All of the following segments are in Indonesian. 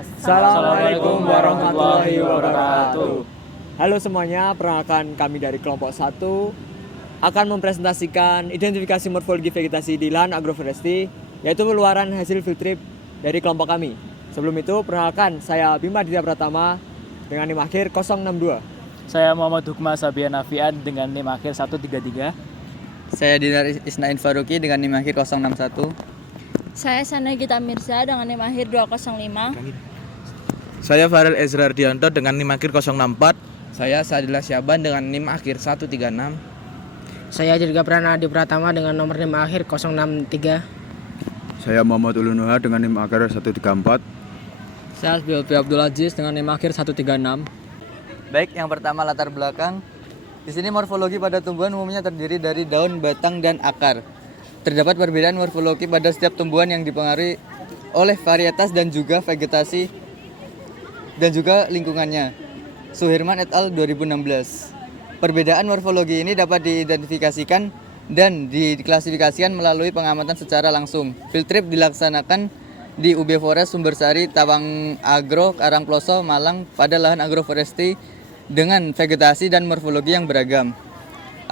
Assalamualaikum warahmatullahi wabarakatuh. Halo semuanya, perkenalkan kami dari kelompok 1 akan mempresentasikan identifikasi morfologi vegetasi di lahan agroforestry, yaitu peluaran hasil field trip dari kelompok kami. Sebelum itu, perkenalkan saya Bima Aditya Pratama dengan NIM akhir 062. Saya Muhammad Hukma Sabian Afian dengan NIM akhir 133. Saya Dinar Isnain Faruqi dengan NIM akhir 061. Saya Sana Gita Mirza dengan NIM akhir 205. Saya Farel Ezra Ardianto dengan NIM akhir 064. Saya Sadila Syaban dengan NIM akhir 136. Saya Dirga Pranadi Pratama dengan nomor NIM akhir 063. Saya Muhammad Ulunuha dengan NIM akhir 134. Saya Bilpi Abdul Aziz dengan NIM akhir 136. Baik, yang pertama latar belakang. Di sini morfologi pada tumbuhan umumnya terdiri dari daun, batang, dan akar. Terdapat perbedaan morfologi pada setiap tumbuhan yang dipengaruhi oleh varietas dan juga vegetasi dan juga lingkungannya. Suherman et al. 2016. Perbedaan morfologi ini dapat diidentifikasikan dan diklasifikasikan melalui pengamatan secara langsung. Field trip dilaksanakan di UB Forest Sumbersari, Tawang Agro, Karangploso, Malang pada lahan agroforestry dengan vegetasi dan morfologi yang beragam.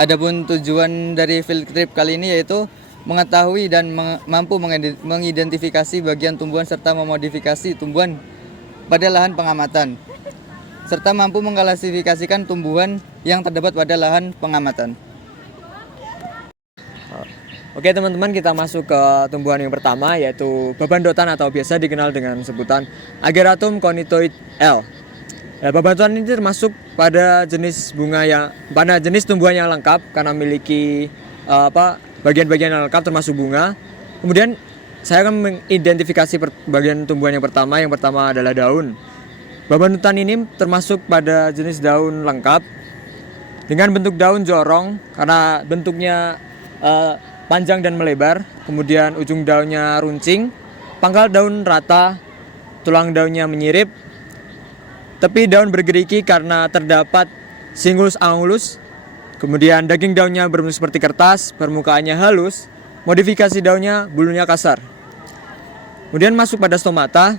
Adapun tujuan dari field trip kali ini yaitu mengetahui dan mampu mengidentifikasi bagian tumbuhan serta memodifikasi tumbuhan pada lahan pengamatan, serta mampu mengklasifikasikan tumbuhan yang terdapat pada lahan pengamatan. Oke teman-teman, kita masuk ke tumbuhan yang pertama, yaitu babandotan atau biasa dikenal dengan sebutan Ageratum conitoid L. Ya, babandotan ini termasuk pada jenis tumbuhan yang lengkap karena memiliki bagian-bagian yang lengkap termasuk bunga. Kemudian saya akan mengidentifikasi bagian tumbuhan yang pertama. Yang pertama adalah daun. Babandotan ini termasuk pada jenis daun lengkap dengan bentuk daun jorong karena bentuknya panjang dan melebar. Kemudian ujung daunnya runcing, pangkal daun rata, tulang daunnya menyirip, tepi daun bergerigi karena terdapat singus angulus. Kemudian daging daunnya berbentuk seperti kertas, permukaannya halus, modifikasi daunnya bulunya kasar. Kemudian masuk pada stomata,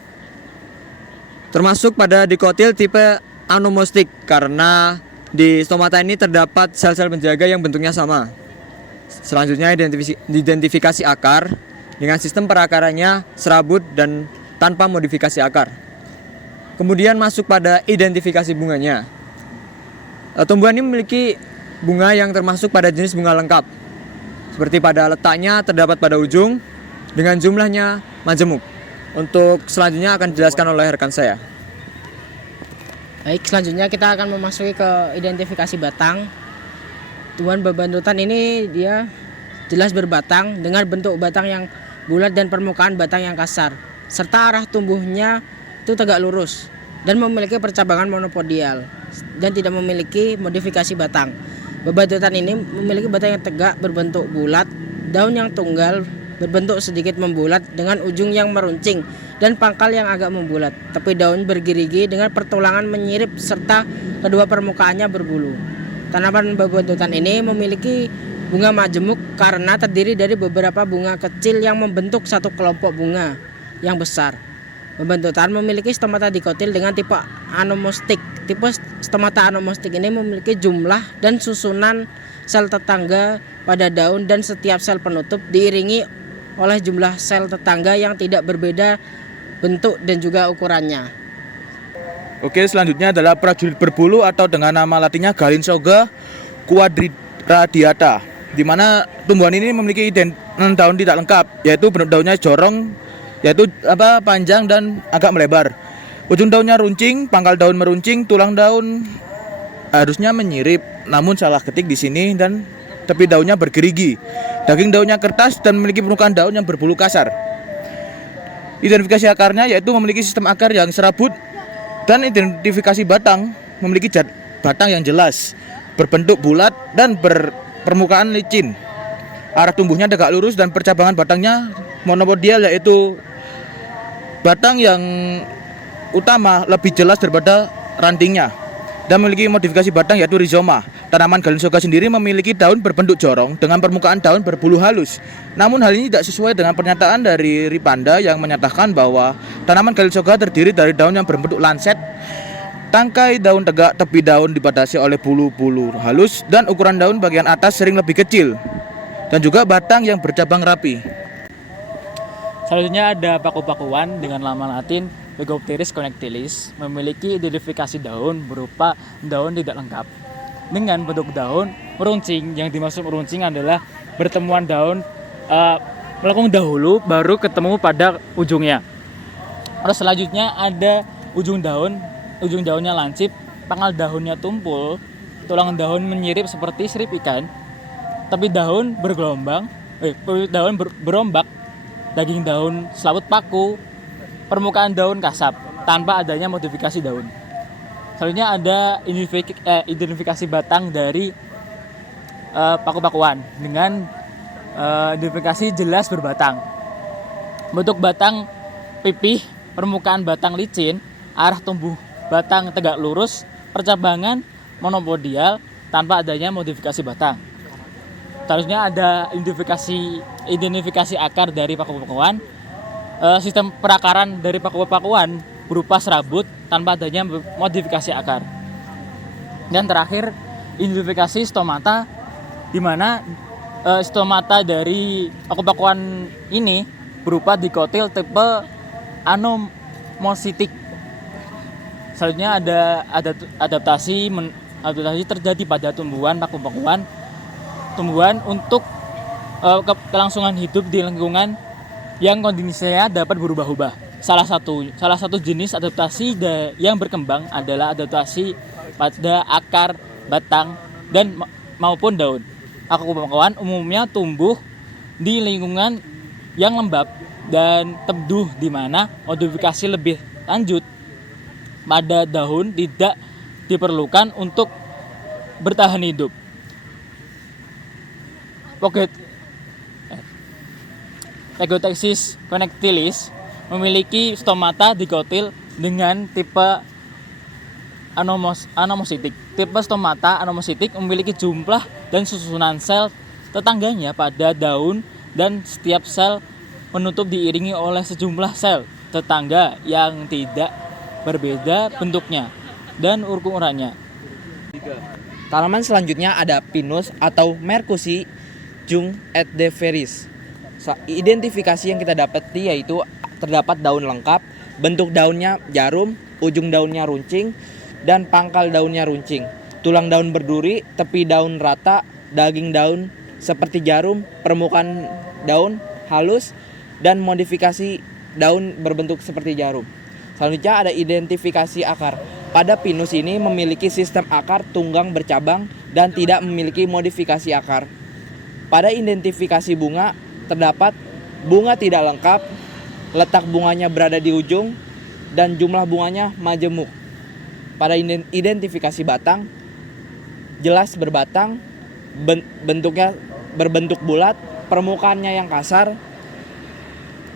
termasuk pada dikotil tipe anomostik karena di stomata ini terdapat sel-sel penjaga yang bentuknya sama. Selanjutnya identifikasi akar dengan sistem perakarannya serabut dan tanpa modifikasi akar. Kemudian masuk pada identifikasi bunganya. Tumbuhan ini memiliki bunga yang termasuk pada jenis bunga lengkap. Seperti pada letaknya terdapat pada ujung dengan jumlahnya majemuk. Untuk selanjutnya akan dijelaskan oleh rekan saya. Baik, selanjutnya kita akan memasuki ke identifikasi batang. Tumbuhan babandotan ini dia jelas berbatang dengan bentuk batang yang bulat dan permukaan batang yang kasar, serta arah tumbuhnya itu tegak lurus dan memiliki percabangan monopodial dan tidak memiliki modifikasi batang. Babandotan ini memiliki batang yang tegak berbentuk bulat, daun yang tunggal berbentuk sedikit membulat dengan ujung yang meruncing dan pangkal yang agak membulat. Tepi daun bergerigi dengan pertulangan menyirip serta kedua permukaannya berbulu. Tanaman babandotan ini memiliki bunga majemuk karena terdiri dari beberapa bunga kecil yang membentuk satu kelompok bunga yang besar. Babandotan memiliki stomata dikotil dengan tipe anomostik. Tipe stomata anomostik ini memiliki jumlah dan susunan sel tetangga pada daun dan setiap sel penutup diiringi oleh jumlah sel tetangga yang tidak berbeda bentuk dan juga ukurannya. Oke, selanjutnya adalah prajurit berbulu atau dengan nama latinnya Galinsoga quadraradiata, di mana tumbuhan ini memiliki daun tidak lengkap, yaitu bentuk daunnya jorong, yaitu panjang dan agak melebar. Ujung daunnya runcing, pangkal daun meruncing, tulang daun harusnya menyirip, namun salah ketik di sini dan tepi daunnya bergerigi. Daging daunnya kertas dan memiliki permukaan daun yang berbulu kasar. Identifikasi akarnya yaitu memiliki sistem akar yang serabut dan identifikasi batang memiliki batang yang jelas, berbentuk bulat dan berpermukaan licin. Arah tumbuhnya tegak lurus dan percabangan batangnya monopodial, yaitu batang yang utama lebih jelas daripada rantingnya. dan memiliki modifikasi batang yaitu rhizoma. Tanaman Galensoga sendiri memiliki daun berbentuk jorong dengan permukaan daun berbulu halus. Namun hal ini tidak sesuai dengan pernyataan dari Ripanda yang menyatakan bahwa tanaman Galensoga terdiri dari daun yang berbentuk lanset, tangkai daun tegak, tepi daun dibatasi oleh bulu-bulu halus, dan ukuran daun bagian atas sering lebih kecil, dan juga batang yang bercabang rapi. Selanjutnya ada paku-pakuan dengan nama latin Begopteris connectilis, memiliki identifikasi daun berupa daun tidak lengkap dengan bentuk daun meruncing. Yang dimaksud meruncing adalah bertemuan daun melengkung dahulu baru ketemu pada ujungnya. Terus selanjutnya ada ujung daunnya lancip, pangkal daunnya tumpul, tulang daun menyirip seperti sirip ikan, tepi daun berombak, daging daun selaput paku, permukaan daun kasap tanpa adanya modifikasi daun. Selanjutnya ada identifikasi batang dari paku-pakuan dengan identifikasi jelas berbatang. Bentuk batang pipih, permukaan batang licin, arah tumbuh batang tegak lurus, percabangan monopodial tanpa adanya modifikasi batang. Selanjutnya ada identifikasi akar dari paku-pakuan. Sistem perakaran dari paku-pakuan berupa serabut tanpa adanya modifikasi akar. Dan terakhir, identifikasi stomata, di mana stomata dari paku-pakuan ini berupa dikotil tipe anomositik. Selanjutnya ada adaptasi terjadi pada tumbuhan paku-pakuan untuk kelangsungan hidup di lingkungan yang kondisinya dapat berubah-ubah. Salah satu jenis adaptasi yang berkembang adalah adaptasi pada akar, batang, dan maupun daun. Paku-pakuan umumnya tumbuh di lingkungan yang lembab dan teduh, di mana modifikasi lebih lanjut pada daun tidak diperlukan untuk bertahan hidup. Begopteris connectilis memiliki stomata dikotil dengan tipe anomositik. Tipe stomata anomositik memiliki jumlah dan susunan sel tetangganya pada daun, dan setiap sel penutup diiringi oleh sejumlah sel tetangga yang tidak berbeda bentuknya dan ukurannya. Tanaman selanjutnya ada Pinus atau Mercusi Jung Edeveris. Identifikasi yang kita dapati yaitu terdapat daun lengkap, bentuk daunnya jarum, ujung daunnya runcing, dan pangkal daunnya runcing. Tulang daun berduri, tepi daun rata, daging daun seperti jarum, permukaan daun halus, dan modifikasi daun berbentuk seperti jarum. Selanjutnya ada identifikasi akar. Pada Pinus ini memiliki sistem akar tunggang bercabang dan tidak memiliki modifikasi akar. Pada identifikasi bunga, terdapat bunga tidak lengkap, letak bunganya berada di ujung, dan jumlah bunganya majemuk. Pada identifikasi batang, jelas berbatang, bentuknya berbentuk bulat, permukaannya yang kasar,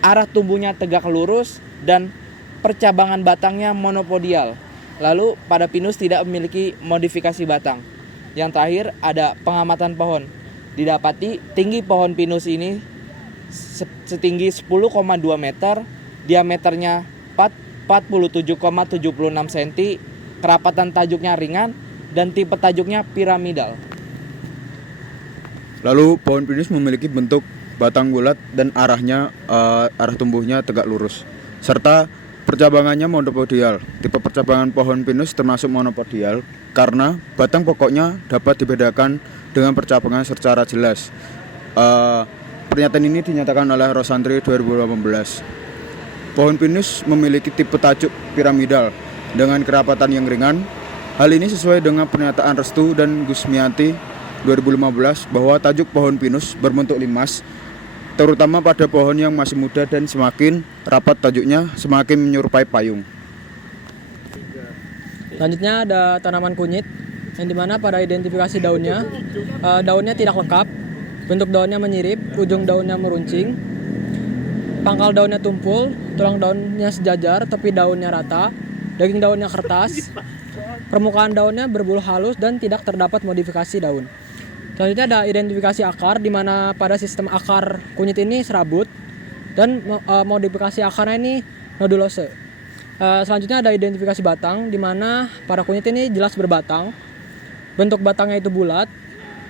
arah tumbuhnya tegak lurus, dan percabangan batangnya monopodial. Lalu pada Pinus tidak memiliki modifikasi batang. Yang terakhir ada pengamatan pohon. Didapati tinggi pohon Pinus ini setinggi 10,2 meter, diameternya 47,76 cm, kerapatan tajuknya ringan, dan tipe tajuknya piramidal. Lalu pohon pinus memiliki bentuk batang bulat dan arah tumbuhnya tegak lurus, serta percabangannya monopodial. Tipe percabangan pohon pinus termasuk monopodial karena batang pokoknya dapat dibedakan dengan percabangan secara jelas. Pernyataan ini dinyatakan oleh Rosantri 2018. Pohon pinus memiliki tipe tajuk piramidal dengan kerapatan yang ringan. Hal ini sesuai dengan pernyataan Restu dan Gusmianti 2015 bahwa tajuk pohon pinus berbentuk limas, terutama pada pohon yang masih muda, dan semakin rapat tajuknya semakin menyerupai payung. Selanjutnya ada tanaman kunyit, yang dimana pada identifikasi daunnya tidak lengkap, bentuk daunnya menyirip, ujung daunnya meruncing, pangkal daunnya tumpul, tulang daunnya sejajar, tepi daunnya rata, daging daunnya kertas, permukaan daunnya berbulu halus dan tidak terdapat modifikasi daun. Selanjutnya ada identifikasi akar, di mana pada sistem akar kunyit ini serabut dan modifikasi akarnya ini nodulose. Selanjutnya ada identifikasi batang, di mana pada kunyit ini jelas berbatang, bentuk batangnya itu bulat,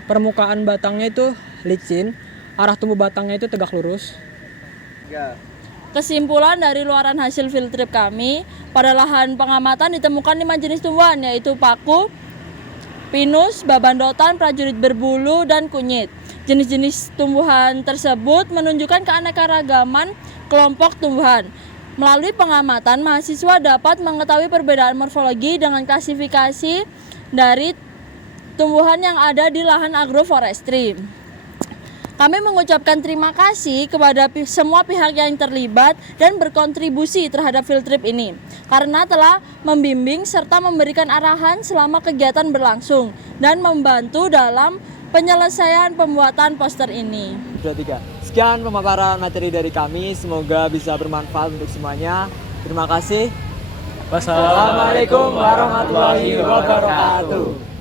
permukaan batangnya itu licin, arah tumbuh batangnya itu tegak lurus. Kesimpulan dari luaran hasil field trip kami, pada lahan pengamatan ditemukan 5 jenis tumbuhan, yaitu paku, pinus, babandotan, prajurit berbulu, dan kunyit. Jenis-jenis tumbuhan tersebut menunjukkan keanekaragaman kelompok tumbuhan. Melalui pengamatan, mahasiswa dapat mengetahui perbedaan morfologi dengan klasifikasi dari tumbuhan yang ada di lahan agroforestry. Kami mengucapkan terima kasih kepada semua pihak yang terlibat dan berkontribusi terhadap field trip ini, karena telah membimbing serta memberikan arahan selama kegiatan berlangsung dan membantu dalam penyelesaian pembuatan poster ini. 2, 3. Sekian pemaparan materi dari kami, semoga bisa bermanfaat untuk semuanya. Terima kasih. Wassalamualaikum Assalamualaikum warahmatullahi wabarakatuh.